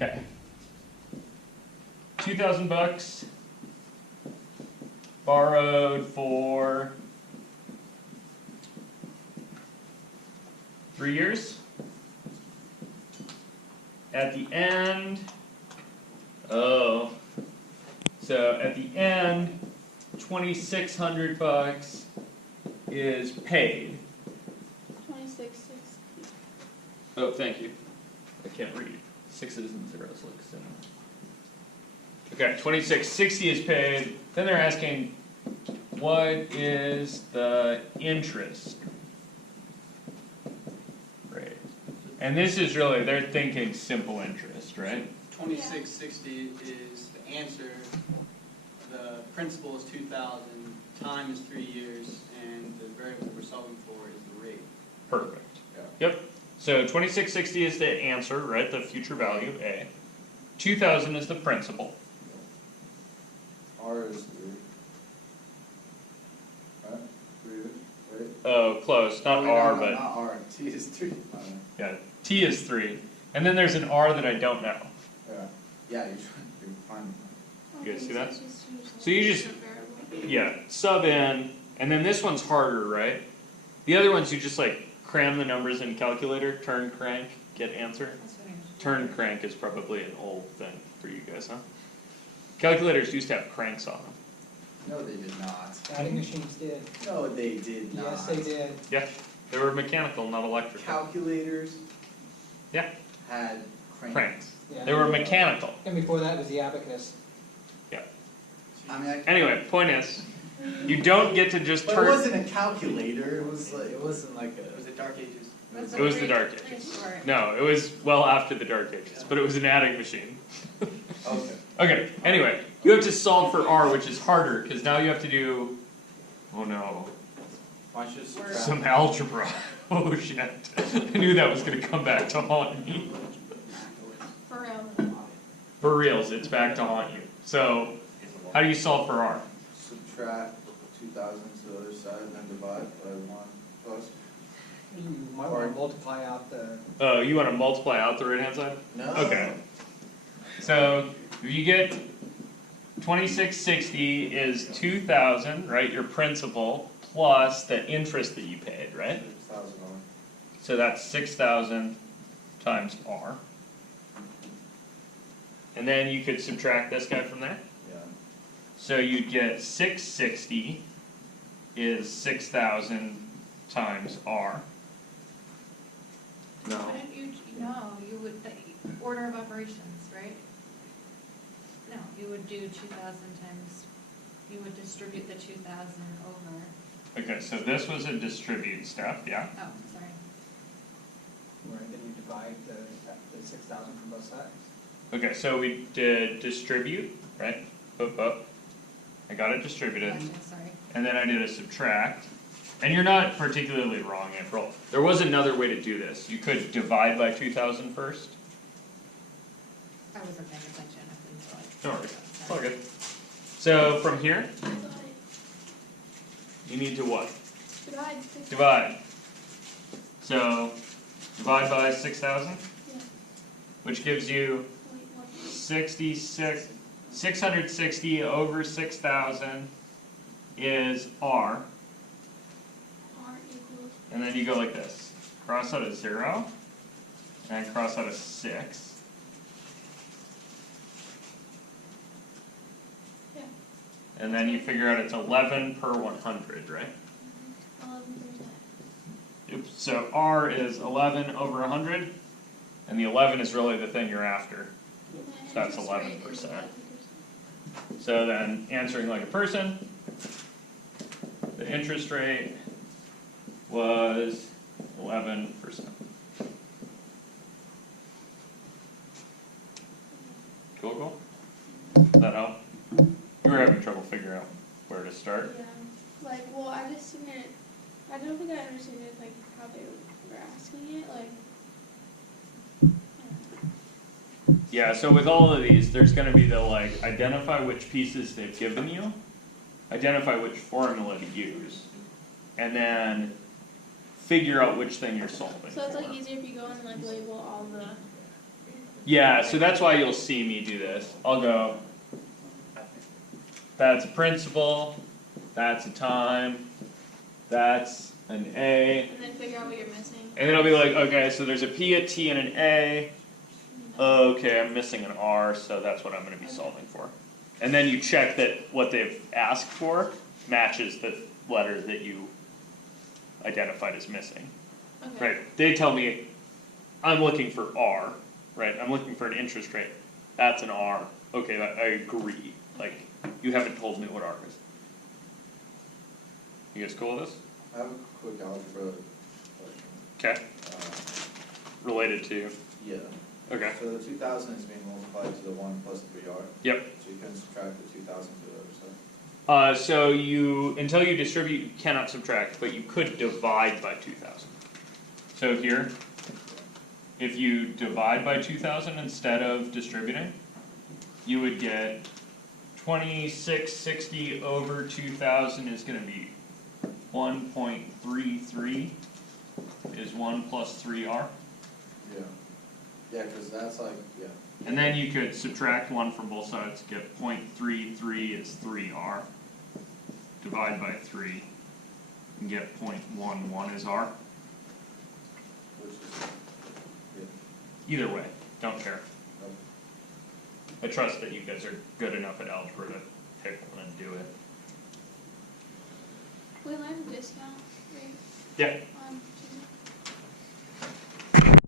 Okay. $2,000 borrowed for 3 years. At the end, so at the end, $2,600 is paid. 2660. Oh, thank you. I can't read. Sixes and zeros look similar. Okay, 2660 is paid. Then they're asking, what is the interest rate? And this is really, they're thinking simple interest, right? 2660 is the answer. The principal is 2,000, time is 3 years, and the variable we're solving for is the rate. Perfect. Yeah. Yep. So 2660 is the answer, right? The future value, A. 2,000 is the principal. R is 3. Right? 3 is, wait. Oh, close. Not Oh, wait, R, no, but not R. T is 3. yeah, T is 3. And then there's an R that I don't know. Yeah. Yeah, you're trying to find. You guys see that? So So you just- Yeah, sub in, and then this one's harder, right? The other ones you just like cram the numbers in calculator, turn crank, get answer. Turn crank is probably an old thing for you guys, huh? Calculators used to have cranks on them. No, they did not. Adding machines did. No, they did not. Yes, they did. Yeah, they were mechanical, not electrical. Calculators Yeah, had cranks. cranks. Yeah. They were mechanical. And before that was the abacus. I mean, Anyway, point is, you don't get to just but it turn. wasn't a calculator. It was like, it wasn't like It was a. the Dark Ages. It was the Dark Ages. No, it was well after the Dark Ages, but it was an adding machine. Okay. Okay, anyway, you have to solve for R, which is harder, because now you have to do, oh no, Why don't you just subtract? some algebra. Oh shit, I knew that was gonna come back to haunt me. For real. For reals, it's back to haunt you. So, how do you solve for R? Subtract 2,000 to the other side and then divide by 1 plus. You might want to multiply out the, Oh, you wanna multiply out the right hand side? No. Okay. So, if you get 2660 is 2,000, right, your principal, plus the interest that you paid, right? 6,000 on. So that's 6,000 times R. And then you could subtract this guy from there. Yeah. So you'd get 660 is 6,000 times R. No. Wouldn't you, no, you would, the order of operations, right? No, you would do 2,000 times, you would distribute the 2,000 over, Okay, so this was a distribute step, yeah? oh, sorry. where then you divide the 6,000 from both sides. Okay, so we did distribute, right? Boop, boop. I got it distributed. Gotcha, sorry. And then I did a subtract. And you're not particularly wrong, April. There was another way to do this. You could divide by 2,000 first. I wasn't paying attention, I didn't, so I. No worries. It's all good. So from here, you need to what? Divide. So divide by 6,000, Yeah. which gives you 660 over 6,000 is R. R equals. And then you go like this. Cross out a 0, and cross out a 6. Yeah. And then you figure out it's 11 per 100, right? 11%. Oops. So R is 11 over 100, and the 11 is really the thing you're after. So that's 11%. So then, answering like a person, the interest rate was 11%. Cool, cool? Does that help? You were having trouble figuring out where to start. Yeah. Like, well, I just didn't. I don't think I understood it. Like how they were asking it. Like. Yeah, so with all of these, there's going to be the like, identify which pieces they've given you, identify which formula to use, and then figure out which thing you're solving So it's for. like easier if you go and like label all the. Yeah, so that's why you'll see me do this. I'll go, that's a principal, that's a time, that's an A, And then figure out what you're missing. and then I'll be like, okay, so there's a P, a T, and an A. Okay, I'm missing an R, so that's what I'm gonna be solving for. And then you check that what they've asked for matches the letter that you identified as missing. Okay. Right, they tell me, I'm looking for R, right, I'm looking for an interest rate, that's an R, okay, I agree, like, you haven't told me what R is. You guys cool with this? I have a quick algebra question. Okay, related to, Yeah. okay, So the 2,000 is being multiplied to the 1 plus 3R, yep. so you can subtract the 2,000 to the other side. So you, until you distribute, you cannot subtract, but you could divide by 2,000. So here, if you divide by 2,000 instead of distributing, you would get 2660 over 2,000 is gonna be 1.33 is 1 plus 3R. Yeah. Yeah, cause that's like, yeah. And then you could subtract 1 from both sides, get 0.33 is 3R. Divide by 3, and get 0.11 is R. Which is, yeah. Either way, don't care. Nope. I trust that you guys are good enough at algebra to pick one and do it. We learned discount rate Yeah. on